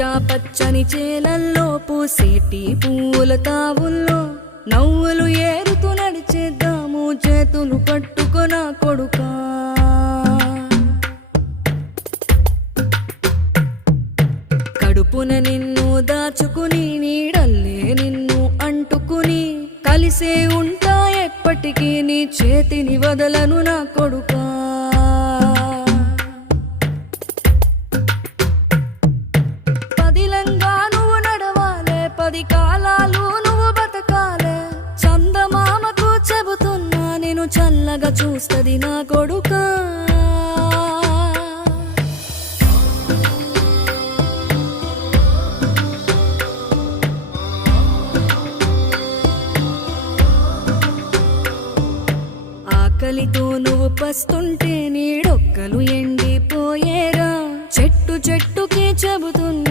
పచ్చా పచ్చని చేలల్లో పూసేటి పూల తావుల్లో నవ్వులు ఏరుతూ నడిచేద్దాము చేతులు పట్టుకొన కొడుకా. కడుపున నిన్ను దాచుకుని నీడల్లే నిన్ను అంటుకుని కలిసే ఉంటా ఎప్పటికీ నీ చేతిని వదలను నా కొడుకా. పదిలంగా నువ్వు నడవాలే, 10 కాలాలు నువ్వు బతకాలే. చందమామకు చెబుతున్నా నేను చల్లగా చూస్తది నా కొడుకా. ఆకలితో నువ్వు పస్తుంటే నీడొక్కలు ఎండిపోయేరా. చెట్టు చెట్టుకి చెబుతున్నా